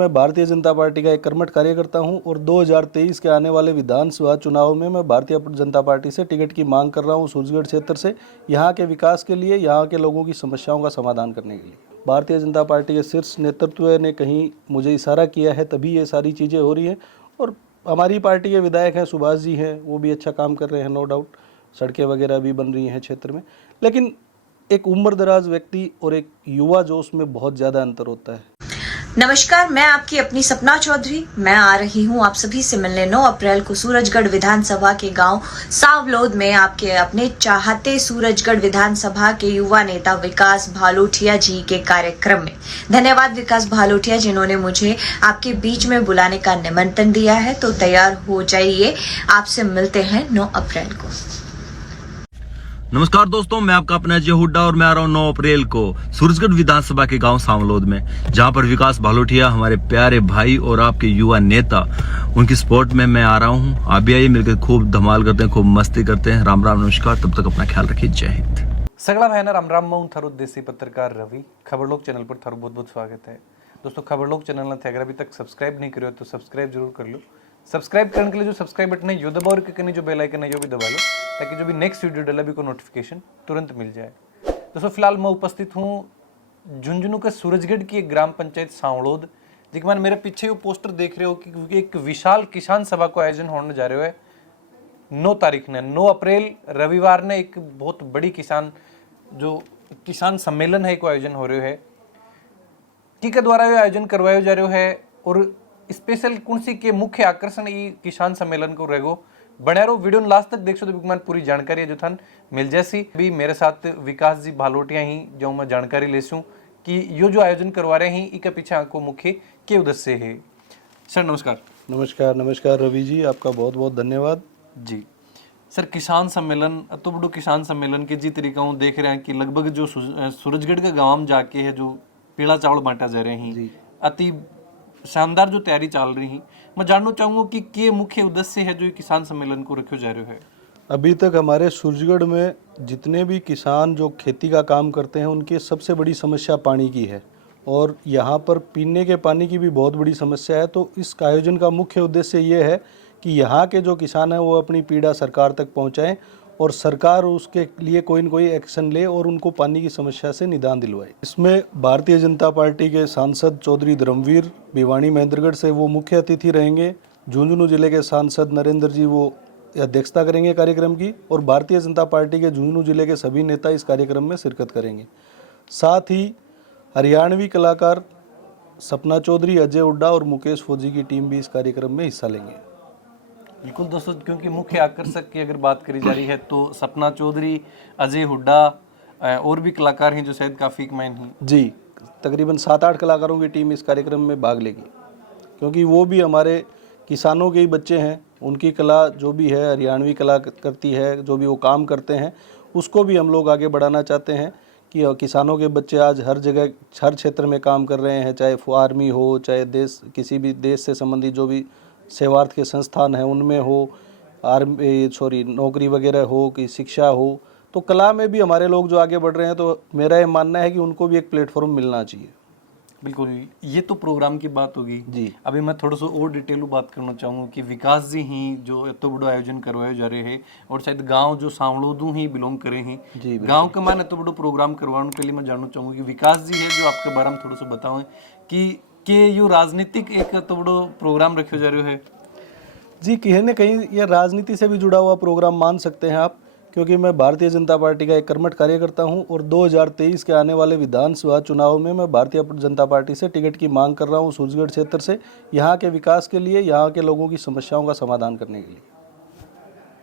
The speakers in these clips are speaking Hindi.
मैं भारतीय जनता पार्टी का एक कर्मठ कार्यकर्ता हूं और 2023 के आने वाले विधानसभा चुनाव में मैं भारतीय जनता पार्टी से टिकट की मांग कर रहा हूं सूरजगढ़ क्षेत्र से, यहां के विकास के लिए, यहां के लोगों की समस्याओं का समाधान करने के लिए। भारतीय जनता पार्टी के शीर्ष नेतृत्व ने कहीं मुझे इशारा किया है, तभी ये सारी चीज़ें हो रही हैं। और हमारी पार्टी के विधायक हैं, सुभाष जी हैं, वो भी अच्छा काम कर रहे हैं, नो डाउट। सड़कें वगैरह भी बन रही हैं क्षेत्र में, लेकिन एक उम्रदराज व्यक्ति और एक युवा जोश में बहुत ज़्यादा अंतर होता है। नमस्कार, मैं आपकी अपनी सपना चौधरी। मैं आ रही हूं आप सभी से मिलने 9 अप्रैल को सूरजगढ़ विधानसभा के गांव सावलोद में आपके अपने चाहते सूरजगढ़ विधानसभा के युवा नेता विकास भालोठिया जी के कार्यक्रम में। धन्यवाद विकास भालोठिया, जिन्होंने मुझे आपके बीच में बुलाने का निमंत्रण दिया है। तो तैयार हो जाइए, आपसे मिलते हैं 9 अप्रैल को। नमस्कार दोस्तों, मैं आपका अपना अजय हुड्डा और मैं आ रहा हूँ 9 अप्रैल को सूरजगढ़ विधानसभा के गांव सावलोद में, जहां पर विकास भालोठिया हमारे प्यारे भाई और आपके युवा नेता, उनकी सपोर्ट में मैं आ रहा हूं। आप भी आइए, मिलकर खूब धमाल करते हैं, खूब मस्ती करते हैं। राम राम, नमस्कार, तब तक अपना ख्याल रखिए। जय हिंद। सगळा भाईना राम राम। मैं थारो देसी पत्रकार रवि। खबरलोक चैनल पर थारो बहुत बहुत स्वागत है दोस्तों। खबरलोक चैनल ने अगर अभी तक सब्सक्राइब नहीं करो तो सब्सक्राइब जरूर कर लो। सब्सक्राइब करने के लिए जो सब्सक्राइब बटन है यो दबाओ और कहीं जो बेल आइकन है यो भी दबा लो, ताकि जो भी नेक्स्ट वीडियो डाला भी को नोटिफिकेशन तुरंत मिल जाए। दोस्तों फिलहाल मैं उपस्थित हूँ झुंझुनू के सूरजगढ़ की एक ग्राम पंचायत सावलोद, जिसके मान मेरे पीछे वो पोस्टर देख रहे हो कि एक विशाल किसान सभा को आयोजन होने जा रहे है 9 तारीख ने, 9 अप्रैल रविवार ने एक बहुत बड़ी किसान सम्मेलन है को आयोजन हो रहे है की के द्वारा आयोजन करवाया जा रहा है। और स्पेशल कुंसी के मुख्य आकर्षण ये किसान सम्मेलन को रहेगो। बने रहो, वीडियो लास्ट तक देखो तो बिकमान पूरी जानकारी जो थान मिल जैसी। भी मेरे साथ विकास जी भालोठिया ही जो मैं जानकारी लेसूं कि यो जो आयोजन करवा रहे हैं इसके पीछे आपको मुख्य के उद्देश्य है। सर नमस्कार। नमस्कार नमस्कार रवि जी, आपका बहुत बहुत धन्यवाद जी। सर किसान सम्मेलन तो बड़ो किसान सम्मेलन के जी तरीका हूँ देख रहे हैं कि लगभग जो सूरजगढ़ के गाँव में जाके है जो पीला चावल बांटा जा रहे हैं, अति शानदार जो तैयारी चल रही है। मैं जानना चाहूंगा कि के मुख्य उद्देश्य है जो किसान सम्मेलन को रखा जा रहा है। अभी तक हमारे सूरजगढ़ में जितने भी किसान जो खेती का काम करते हैं उनकी सबसे बड़ी समस्या पानी की है, और यहाँ पर पीने के पानी की भी बहुत बड़ी समस्या है। तो इस आयोजन का मुख्य उद्देश्य ये है कि यहाँ के जो किसान हैं वो अपनी पीड़ा सरकार तक पहुँचाएँ और सरकार उसके लिए कोई न कोई एक्शन ले और उनको पानी की समस्या से निदान दिलवाए। इसमें भारतीय जनता पार्टी के सांसद चौधरी धर्मवीर भिवानी महेंद्रगढ़ से वो मुख्य अतिथि रहेंगे। झुंझुनू जिले के सांसद नरेंद्र जी वो अध्यक्षता करेंगे कार्यक्रम की, और भारतीय जनता पार्टी के झुंझुनू जिले के सभी नेता इस कार्यक्रम में शिरकत करेंगे। साथ ही हरियाणवी कलाकार सपना चौधरी, अजय हुड्डा और मुकेश फौजी की टीम भी इस कार्यक्रम में हिस्सा लेंगे। बिल्कुल दोस्तों, क्योंकि मुख्य आकर्षक की अगर बात करी जा रही है तो सपना चौधरी, अजय हुड्डा और भी कलाकार हैं जो शायद काफ़ी कमाइन हैं। जी, तकरीबन 7-8 कलाकारों की टीम इस कार्यक्रम में भाग लेगी, क्योंकि वो भी हमारे किसानों के ही बच्चे हैं। उनकी कला जो भी है, हरियाणवी कला करती है, जो भी वो काम करते हैं, उसको भी हम लोग आगे बढ़ाना चाहते हैं कि किसानों के बच्चे आज हर जगह हर क्षेत्र में काम कर रहे हैं, चाहे आर्मी हो, चाहे किसी भी देश से संबंधित जो भी सेवार्थ के संस्थान हैं उनमें हो, नौकरी वगैरह हो, कि शिक्षा हो। तो कला में भी हमारे लोग जो आगे बढ़ रहे हैं, तो मेरा ये मानना है कि उनको भी एक प्लेटफॉर्म मिलना चाहिए। बिल्कुल, ये तो प्रोग्राम की बात होगी जी। अभी मैं थोड़ा सा और डिटेल बात करना चाहूँगा कि विकास जी ही जो इतना बड़ा आयोजन करवाए जा रहे हैं, और शायद गांव जो सावलोदू ही बिलोंग करे हैं, गांव का मान इतना बड़ा प्रोग्राम करवाने के लिए मैं जानना चाहूँगा कि विकास जी है जो आपके बारे में थोड़ा सा बताओ कि यो राजनीतिक एक तो बड़ो प्रोग्राम रखा जा रहा है। जी, कहीं न कहीं ये राजनीति से भी जुड़ा हुआ प्रोग्राम मान सकते हैं आप, क्योंकि मैं भारतीय जनता पार्टी का एक कर्मठ कार्यकर्ता हूं और 2023 के आने वाले विधानसभा चुनाव में मैं भारतीय जनता पार्टी से टिकट की मांग कर रहा हूं सूरजगढ़ क्षेत्र से, यहां के विकास के लिए, यहां के लोगों की समस्याओं का समाधान करने के लिए।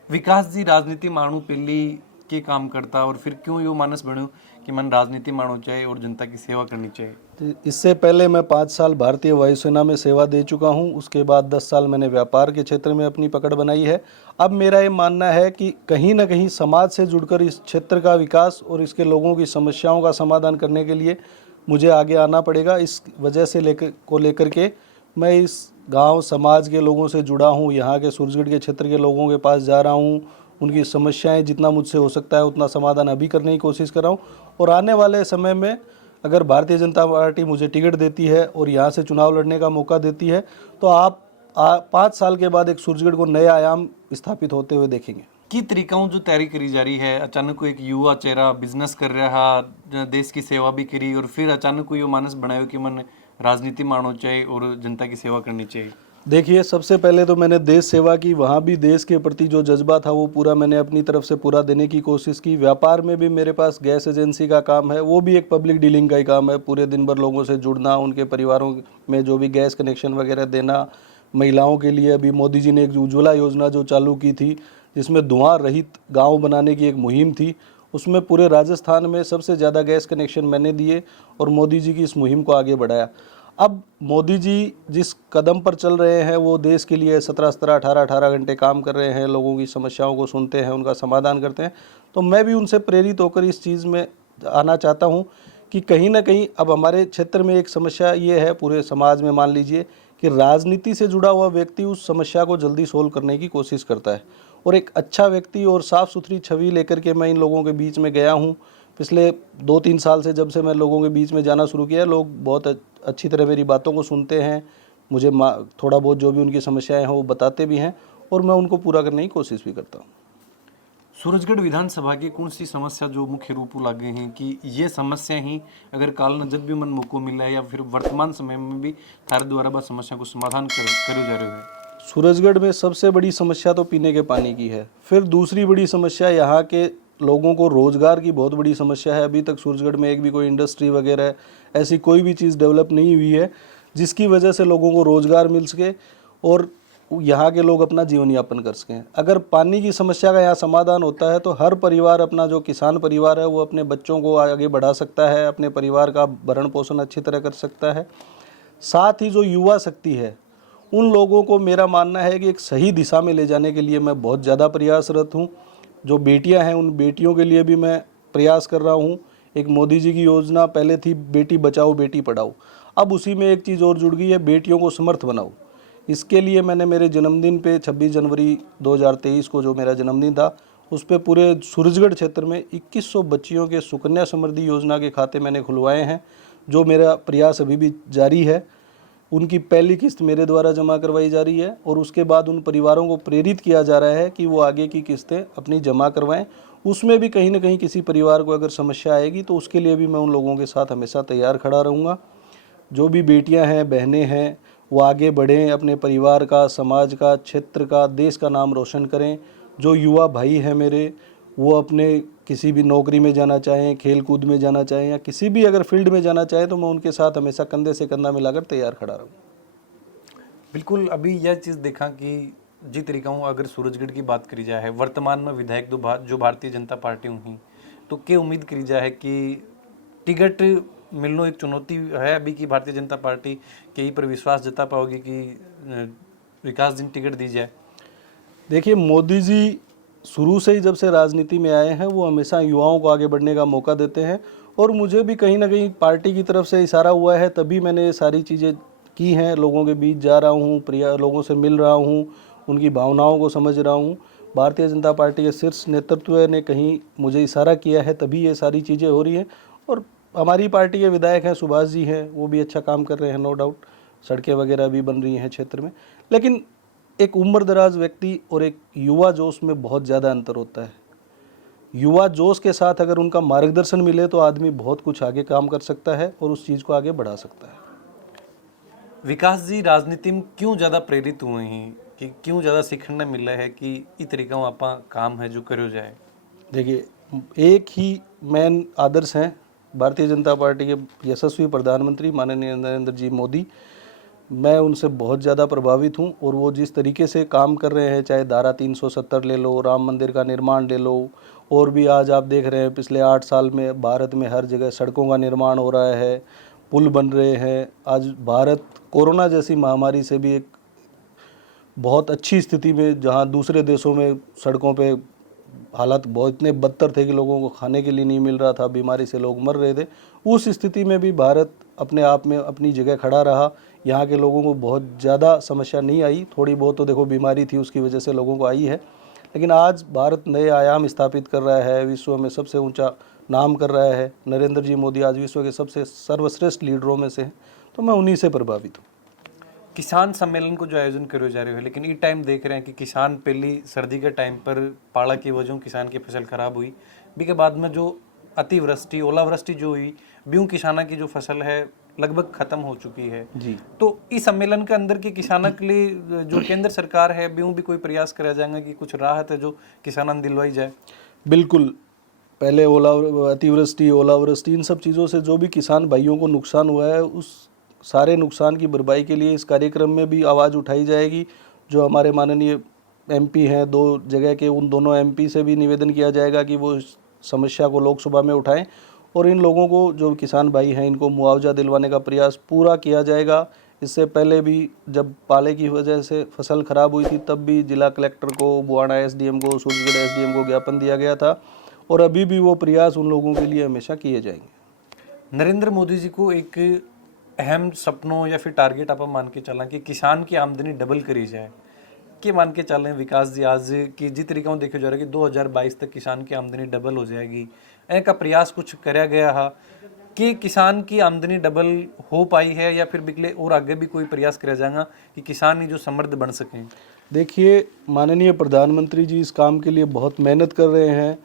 विकास जी राजनीति मानू पहली के काम करता और फिर क्यों यो मानस बनो कि मन राजनीति मानो चाहिए और जनता की सेवा करनी चाहिए। इससे पहले मैं 5 साल भारतीय वायुसेना में सेवा दे चुका हूं, उसके बाद 10 साल मैंने व्यापार के क्षेत्र में अपनी पकड़ बनाई है। अब मेरा ये मानना है कि कहीं ना कहीं समाज से जुड़कर इस क्षेत्र का विकास और इसके लोगों की समस्याओं का समाधान करने के लिए मुझे आगे आना पड़ेगा। इस वजह से लेकर के मैं इस गाँव समाज के लोगों से जुड़ा हूँ, यहाँ के सूरजगढ़ के क्षेत्र के लोगों के पास जा रहा हूँ, उनकी समस्याएं जितना मुझसे हो सकता है उतना समाधान अभी करने की कोशिश कर रहा हूँ, और आने वाले समय में अगर भारतीय जनता पार्टी मुझे टिकट देती है और यहाँ से चुनाव लड़ने का मौका देती है तो आप 5 साल के बाद एक सूरजगढ़ को नए आयाम स्थापित होते हुए देखेंगे। की तरीकाओं जो तैयारी करी जा रही है, अचानक कोई एक युवा चेहरा बिजनेस कर रहा, देश की सेवा भी करी और फिर अचानक कोई यो मानस बनायो कि मन राजनीति मानो चाहिए और जनता की सेवा करनी चाहिए। देखिए, सबसे पहले तो मैंने देश सेवा की, वहाँ भी देश के प्रति जो जज्बा था वो पूरा मैंने अपनी तरफ से पूरा देने की कोशिश की। व्यापार में भी मेरे पास गैस एजेंसी का काम है, वो भी एक पब्लिक डीलिंग का ही काम है। पूरे दिन भर लोगों से जुड़ना, उनके परिवारों में जो भी गैस कनेक्शन वगैरह देना। महिलाओं के लिए अभी मोदी जी ने एक उज्ज्वला योजना जो चालू की थी, जिसमें धुआं रहित गाँव बनाने की एक मुहिम थी, उसमें पूरे राजस्थान में सबसे ज़्यादा गैस कनेक्शन मैंने दिए और मोदी जी की इस मुहिम को आगे बढ़ाया। अब मोदी जी जिस कदम पर चल रहे हैं वो देश के लिए 17-17, 18-18 घंटे काम कर रहे हैं, लोगों की समस्याओं को सुनते हैं, उनका समाधान करते हैं। तो मैं भी उनसे प्रेरित होकर इस चीज़ में आना चाहता हूं कि कहीं ना कहीं अब हमारे क्षेत्र में एक समस्या ये है, पूरे समाज में मान लीजिए कि राजनीति से जुड़ा हुआ व्यक्ति उस समस्या को जल्दी सोल्व करने की कोशिश करता है, और एक अच्छा व्यक्ति और साफ़ सुथरी छवि लेकर के मैं इन लोगों के बीच में गया हूँ। पिछले 2-3 साल से जब से मैं लोगों के बीच में जाना शुरू किया, लोग बहुत अच्छी तरह मेरी बातों को सुनते हैं, मुझे थोड़ा बहुत जो भी उनकी समस्याएं हैं वो बताते भी हैं और मैं उनको पूरा करने की कोशिश भी करता हूँ। सूरजगढ़ विधानसभा की कौन सी समस्या जो मुख्य रूप लागे हैं कि ये समस्या ही अगर काल न जब भी मन मौको मिला है या फिर वर्तमान समय में भी थारे द्वारा बस समस्या को समाधान करो जा रहे हैं? सूरजगढ़ में सबसे बड़ी समस्या तो पीने के पानी की है। फिर दूसरी बड़ी समस्या यहाँ के लोगों को रोज़गार की बहुत बड़ी समस्या है। अभी तक सूरजगढ़ में एक भी कोई इंडस्ट्री वगैरह ऐसी कोई भी चीज़ डेवलप नहीं हुई है जिसकी वजह से लोगों को रोज़गार मिल सके और यहाँ के लोग अपना जीवन यापन कर सकें। अगर पानी की समस्या का यहाँ समाधान होता है तो हर परिवार, अपना जो किसान परिवार है वो अपने बच्चों को आगे बढ़ा सकता है, अपने परिवार का भरण पोषण अच्छी तरह कर सकता है। साथ ही जो युवा शक्ति है उन लोगों को मेरा मानना है कि एक सही दिशा में ले जाने के लिए मैं बहुत ज़्यादा प्रयासरत हूँ। जो बेटियां हैं उन बेटियों के लिए भी मैं प्रयास कर रहा हूँ। एक मोदी जी की योजना पहले थी बेटी बचाओ बेटी पढ़ाओ, अब उसी में एक चीज़ और जुड़ गई है, बेटियों को समर्थ बनाओ। इसके लिए मैंने मेरे जन्मदिन पे 26 जनवरी 2023 को जो मेरा जन्मदिन था उस पर पूरे सूरजगढ़ क्षेत्र में 2100 बच्चियों के सुकन्या समृद्धि योजना के खाते मैंने खुलवाए हैं, जो मेरा प्रयास अभी भी जारी है। उनकी पहली किस्त मेरे द्वारा जमा करवाई जा रही है और उसके बाद उन परिवारों को प्रेरित किया जा रहा है कि वो आगे की किस्तें अपनी जमा करवाएं। उसमें भी कहीं ना कहीं किसी परिवार को अगर समस्या आएगी तो उसके लिए भी मैं उन लोगों के साथ हमेशा तैयार खड़ा रहूँगा। जो भी बेटियां हैं, बहनें हैं, वो आगे बढ़ें, अपने परिवार का, समाज का, क्षेत्र का, देश का नाम रोशन करें। जो युवा भाई हैं मेरे, वो अपने किसी भी नौकरी में जाना चाहें, खेल कूद में जाना चाहें या किसी भी अगर फील्ड में जाना चाहें तो मैं उनके साथ हमेशा कंधे से कंधा मिलाकर तैयार खड़ा रहूँ। बिल्कुल, अभी यह चीज़ देखा कि जी तरीका हूँ, अगर सूरजगढ़ की बात करी जाए, वर्तमान में विधायक जो भारतीय जनता पार्टी हुई तो क्या उम्मीद करी जाए कि टिकट मिलना एक चुनौती है अभी की भारतीय जनता पार्टी के ही पर विश्वास जता पाओगी कि विकास दिन टिकट दी जाए? देखिए, मोदी जी शुरू से ही जब से राजनीति में आए हैं वो हमेशा युवाओं को आगे बढ़ने का मौका देते हैं और मुझे भी कहीं ना कहीं पार्टी की तरफ से इशारा हुआ है, तभी मैंने ये सारी चीज़ें की हैं। लोगों के बीच जा रहा हूँ, लोगों से मिल रहा हूँ, उनकी भावनाओं को समझ रहा हूँ। भारतीय जनता पार्टी के शीर्ष नेतृत्व ने कहीं मुझे इशारा किया है, तभी ये सारी चीज़ें हो रही हैं। और हमारी पार्टी के विधायक हैं, सुभाष जी हैं, वो भी अच्छा काम कर रहे हैं, नो डाउट। सड़कें वगैरह भी बन रही हैं क्षेत्र में, लेकिन एक उम्र दराज व्यक्ति और एक युवा जोश में बहुत ज़्यादा अंतर होता है। युवा जोश के साथ अगर उनका मार्गदर्शन मिले तो आदमी बहुत कुछ आगे काम कर सकता है और उस चीज़ को आगे बढ़ा सकता है। विकास जी राजनीति में क्यों ज़्यादा प्रेरित हुए हैं कि क्यों ज़्यादा सीखने मिला है कि इस तरीका आप काम है जो करो जाए? देखिए, एक ही मेन आदर्श हैं भारतीय जनता पार्टी के यशस्वी प्रधानमंत्री माननीय नरेंद्र जी मोदी। मैं उनसे बहुत ज़्यादा प्रभावित हूं और वो जिस तरीके से काम कर रहे हैं, चाहे धारा 370 ले लो, राम मंदिर का निर्माण ले लो, और भी आज आप देख रहे हैं पिछले 8 साल में भारत में हर जगह सड़कों का निर्माण हो रहा है, पुल बन रहे हैं। आज भारत कोरोना जैसी महामारी से भी एक बहुत अच्छी स्थिति में, जहां दूसरे देशों में सड़कों पे हालात बहुत इतने बदतर थे कि लोगों को खाने के लिए नहीं मिल रहा था, बीमारी से लोग मर रहे थे, उस स्थिति में भी भारत अपने आप में अपनी जगह खड़ा रहा। यहाँ के लोगों को बहुत ज़्यादा समस्या नहीं आई, थोड़ी बहुत तो देखो बीमारी थी उसकी वजह से लोगों को आई है, लेकिन आज भारत नए आयाम स्थापित कर रहा है, विश्व में सबसे ऊंचा नाम कर रहा है। नरेंद्र जी मोदी आज विश्व के सबसे सर्वश्रेष्ठ लीडरों में से हैं, तो मैं उन्हीं से प्रभावित हूँ। किसान सम्मेलन को जो आयोजन करो जा रहे हो, लेकिन ये टाइम देख रहे हैं कि किसान पहली सर्दी के टाइम पर पाला की वजह किसान की फसल खराब हुई, भी के बाद में जो अतिवृष्टि ओलावृष्टि जो हुई, ब्यूं किसाना की जो फसल है लगभग खत्म हो चुकी है जी। तो इस सम्मेलन के अंदर के किसानों के लिए जो केंद्र सरकार है ब्यूं भी कोई प्रयास करा जाएगा कि कुछ राहत है जो किसानों दिलवाई जाए? बिल्कुल। पहले अतिवृष्टि ओलावृष्टि इन सब चीज़ों से जो भी किसान भाइयों को नुकसान हुआ है, उस सारे नुकसान की भरपाई के लिए इस कार्यक्रम में भी आवाज़ उठाई जाएगी। जो हमारे माननीय एमपी हैं 2 जगह के, उन दोनों एमपी से भी निवेदन किया जाएगा कि वो इस समस्या को लोकसभा में उठाएं और इन लोगों को, जो किसान भाई हैं, इनको मुआवजा दिलवाने का प्रयास पूरा किया जाएगा। इससे पहले भी जब पाले की वजह से फसल खराब हुई थी, तब भी जिला कलेक्टर को, बुआना एसडीएम को, सूरजगढ़ एसडीएम को ज्ञापन दिया गया था और अभी भी वो प्रयास उन लोगों के लिए हमेशा किए जाएंगे। नरेंद्र मोदी जी को एक अहम सपनों या फिर टारगेट आप मान के चलें कि किसान की आमदनी डबल करी जाए, कि मान के चलें विकास जी आज की जिस तरीका से देखा जा रहा है कि 2022 तक किसान की आमदनी डबल हो जाएगी, ऐसा प्रयास कुछ कराया गया है कि किसान की आमदनी डबल हो पाई है या फिर बिकले और आगे भी कोई प्रयास कराया जाएगा कि किसान ही जो समृद्ध बन सकें? देखिए, माननीय प्रधानमंत्री जी इस काम के लिए बहुत मेहनत कर रहे हैं।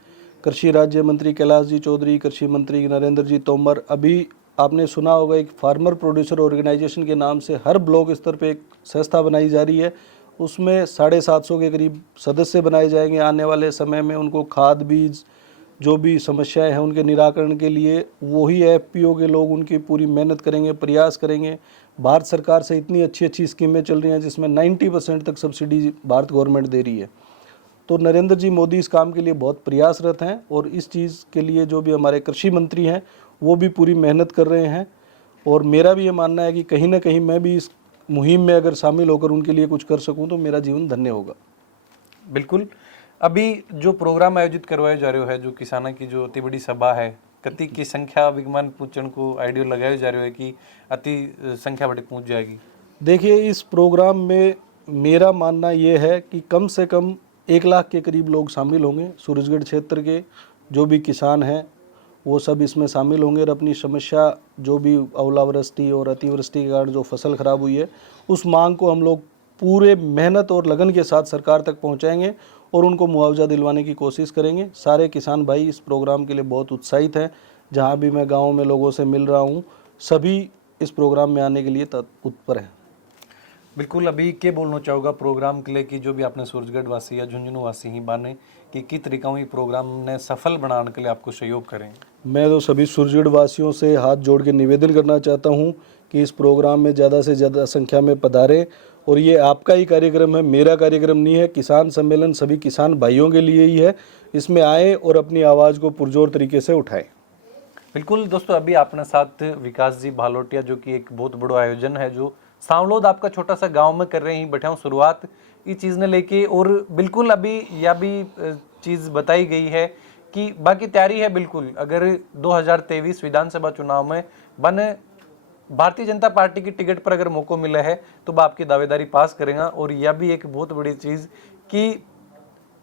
कृषि राज्य मंत्री कैलाश जी चौधरी, कृषि मंत्री नरेंद्र जी तोमर, अभी आपने सुना होगा एक फार्मर प्रोड्यूसर ऑर्गेनाइजेशन के नाम से हर ब्लॉक स्तर पे एक संस्था बनाई जा रही है। उसमें 750 के करीब सदस्य बनाए जाएंगे आने वाले समय में। उनको खाद बीज जो भी समस्याएं हैं उनके निराकरण के लिए वही एफपीओ के लोग उनकी पूरी मेहनत करेंगे, प्रयास करेंगे। भारत सरकार से इतनी अच्छी अच्छी स्कीमें चल रही हैं जिसमें 90% तक सब्सिडी भारत गवर्नमेंट दे रही है। तो नरेंद्र जी मोदी इस काम के लिए बहुत प्रयासरत हैं और इस चीज़ के लिए जो भी हमारे कृषि मंत्री हैं वो भी पूरी मेहनत कर रहे हैं। और मेरा भी ये मानना है कि कहीं ना कहीं मैं भी इस मुहिम में अगर शामिल होकर उनके लिए कुछ कर सकूं तो मेरा जीवन धन्य होगा। बिल्कुल। अभी जो प्रोग्राम आयोजित करवाए जा रहे हो है, जो किसानों की जो अति बड़ी सभा है, कति की संख्या विज्ञान पूछन को आइडियो लगाए जा रहे हो है कि अति संख्या बड़ी पहुंच जाएगी? देखिए, इस प्रोग्राम में मेरा मानना ये है कि कम से कम 1 लाख के करीब लोग शामिल होंगे। सूरजगढ़ क्षेत्र के जो भी किसान हैं वो सब इसमें शामिल होंगे और अपनी समस्या, जो भी ओलावृष्टि और अतिवृष्टि के कारण जो फसल खराब हुई है, उस मांग को हम लोग पूरे मेहनत और लगन के साथ सरकार तक पहुंचाएंगे और उनको मुआवजा दिलवाने की कोशिश करेंगे। सारे किसान भाई इस प्रोग्राम के लिए बहुत उत्साहित हैं। जहां भी मैं गाँव में लोगों से मिल रहा हूँ, सभी इस प्रोग्राम में आने के लिए तत्पर हैं। बिल्कुल। अभी के बोलना चाहूँगा प्रोग्राम के लिए कि जो भी आपने सूरजगढ़ वासी या झुंझुनू वासी ही बाने कि किस तरीका ये प्रोग्राम ने सफल बनाने के लिए आपको सहयोग करें? मैं तो सभी सूरजगढ़ वासियों से हाथ जोड़ के निवेदन करना चाहता हूं कि इस प्रोग्राम में ज़्यादा से ज़्यादा संख्या में पधारें। और ये आपका ही कार्यक्रम है, मेरा कार्यक्रम नहीं है। किसान सम्मेलन सभी किसान भाइयों के लिए ही है। इसमें आएँ और अपनी आवाज़ को पुरजोर तरीके से उठाएं। बिल्कुल दोस्तों, अभी अपने साथ विकास जी भालोटिया, जो कि एक बहुत बड़ा आयोजन है जो सांवलोद आपका छोटा सा गांव में कर रहे हैं, बैठा हूँ शुरुआत इस चीज़ ने लेके। और बिल्कुल अभी यह भी चीज़ बताई गई है कि बाकी तैयारी है बिल्कुल। अगर 2023 विधानसभा चुनाव में बन भारतीय जनता पार्टी की टिकट पर अगर मौका मिला है तो वह आपकी दावेदारी पास करेगा। और यह भी एक बहुत बड़ी चीज़ कि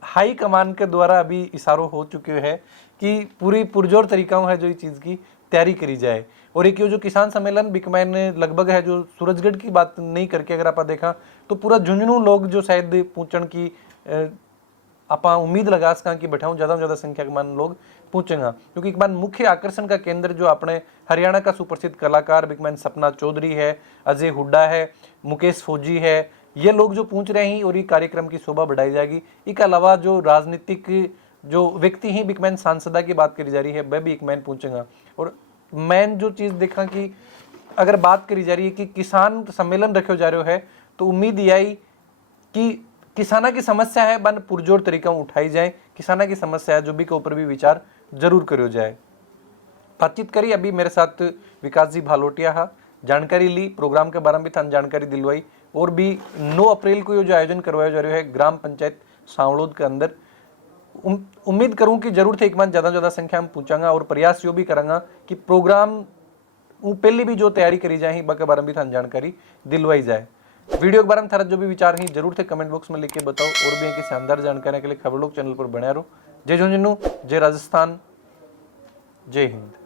हाई कमान के द्वारा अभी इशारों हो चुके हैं कि पूरी पुरजोर तरीका है जो इस चीज़ की तैयारी करी जाए। और एक जो किसान सम्मेलन बिकमैन लगभग है, जो सूरजगढ़ की बात नहीं करके अगर आप देखा तो पूरा झुंझुनू लोग जो शायद पूछण की आप उम्मीद लगा सका कि बैठा ज़्यादा से ज़्यादा संख्या के मान लोग पूछेगा, क्योंकि एक बार मुख्य आकर्षण का केंद्र जो अपने हरियाणा का सुप्रसिद्ध कलाकार बिकमैन सपना चौधरी है, अजय हुड्डा है, मुकेश फौजी है, ये लोग जो पूछ रहे हैं और ये कार्यक्रम की शोभा बढ़ाई जाएगी। इसके अलावा जो राजनीतिक जो व्यक्ति हैं बिकमैन सांसदा की बात करी जा रही है, वह भी एक मैन पूछेगा। और मैन जो चीज़ देखा कि अगर बात करी जा रही है कि किसान सम्मेलन रखे जा रहे है तो उम्मीद ये आई कि किसाना की समस्या है बन पुरजोर तरीका उठाई जाए, किसाना की समस्या है जो भी के ऊपर भी विचार जरूर करो जाए। बातचीत करी अभी मेरे साथ विकास जी भालोटिया हा, जानकारी ली प्रोग्राम के बारे में भी था, जानकारी दिलवाई। और भी 9 अप्रैल को ये जो आयोजन करवाया जा रहा है ग्राम पंचायत सांवलोद के अंदर, उम्मीद करूं कि जरूर थे एक बार ज़्यादा संख्या में पूछांगा और प्रयास यो भी करांगा कि प्रोग्राम पहले भी जो तैयारी करी जाए बाकी बारे में भी था जानकारी दिलवाई जाए। वीडियो के बारे में थारा जो भी विचार है जरूर थे कमेंट बॉक्स में लिख के बताओ। और भी शानदार जानकारी के लिए खबर लोग चैनल पर बने रहो। जय झुंझुनू, जय राजस्थान, जय हिंद।